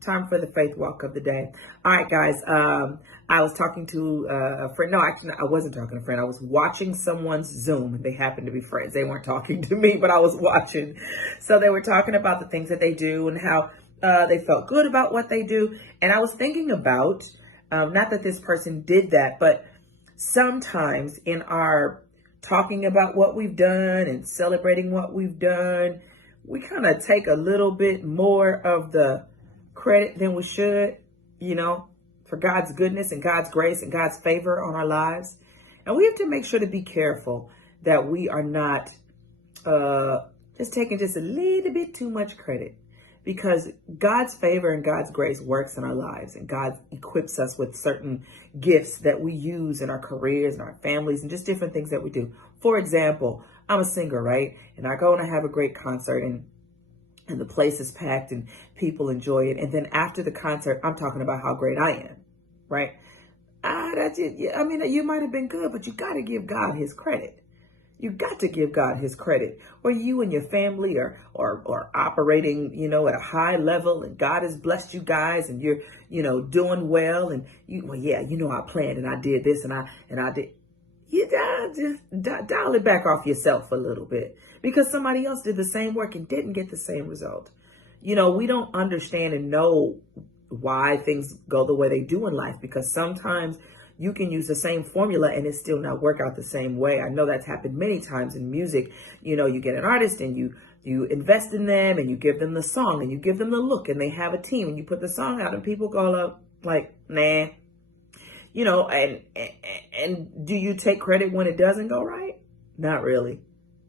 Time for the faith walk of the day. All right, guys. I was talking to a friend. No, actually, I wasn't talking to a friend. I was watching someone's Zoom, and they happened to be friends. They weren't talking to me, but I was watching. So they were talking about the things that they do and how they felt good about what they do. And I was thinking about, not that this person did that, but sometimes in our talking about what we've done and celebrating what we've done, we kind of take a little bit more of the credit than we should, for God's goodness and God's grace and God's favor on our lives. And we have to make sure to be careful that we are not just taking just a little bit too much credit, because God's favor and God's grace works in our lives, and God equips us with certain gifts that we use in our careers and our families and just different things that we do. For example, I'm a singer, right? And I go and I have a great concert, and the place is packed and people enjoy it. And then after the concert, I'm talking about how great I am, right? That's it. I mean, you might have been good, but you got to give God his credit. You got to give God his credit. Or you and your family are operating, at a high level, and God has blessed you guys, and you're, doing well, and I planned and I did this and I did. You just dial it back off yourself a little bit, because somebody else did the same work and didn't get the same result. We don't understand and know why things go the way they do in life, because sometimes you can use the same formula and it still not work out the same way. I know that's happened many times in music. You get an artist and you invest in them and you give them the song and you give them the look, and they have a team, and you put the song out and people go up like, nah. And do you take credit when it doesn't go right? Not really.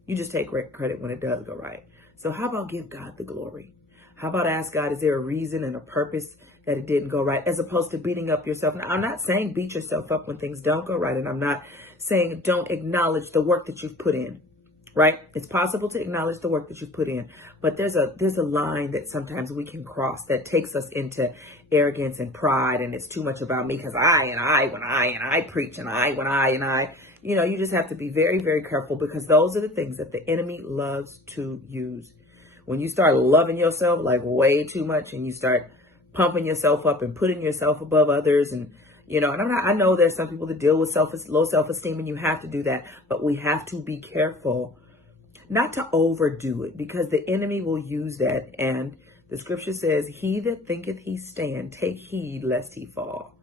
You just take credit when it does go right. So how about give God the glory? How about ask God, is there a reason and a purpose that it didn't go right, as opposed to beating up yourself? Now, I'm not saying beat yourself up when things don't go right, and I'm not saying don't acknowledge the work that you've put in, right? It's possible to acknowledge the work that you've put in, but there's a line that sometimes we can cross that takes us into arrogance and pride, and it's too much about me because I preach, and I. You just have to be very, very careful, because those are the things that the enemy loves to use. When you start loving yourself like way too much, and you start pumping yourself up and putting yourself above others, and I know there's some people that deal with low self-esteem, and you have to do that, but we have to be careful not to overdo it, because the enemy will use that. And the scripture says, he that thinketh he stand, take heed lest he fall.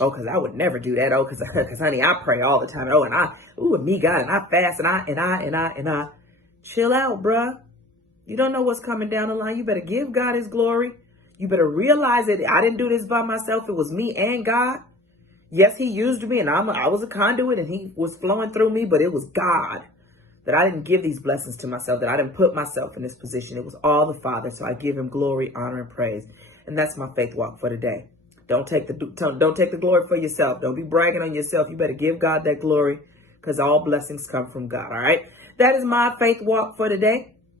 Oh, because I would never do that. Oh, because honey, I pray all the time. Oh, and me, God, and I fast, and I. Chill out, bruh. You don't know what's coming down the line. You better give God his glory. You better realize that I didn't do this by myself. It was me and God. Yes, he used me, and I was a conduit, and he was flowing through me, but it was God. That I didn't give these blessings to myself, that I didn't put myself in this position. It was all the Father. So I give him glory, honor, and praise. And that's my faith walk for today. Don't take the glory for yourself. Don't be bragging on yourself. You better give God that glory, because all blessings come from God. All right. That is my faith walk for today.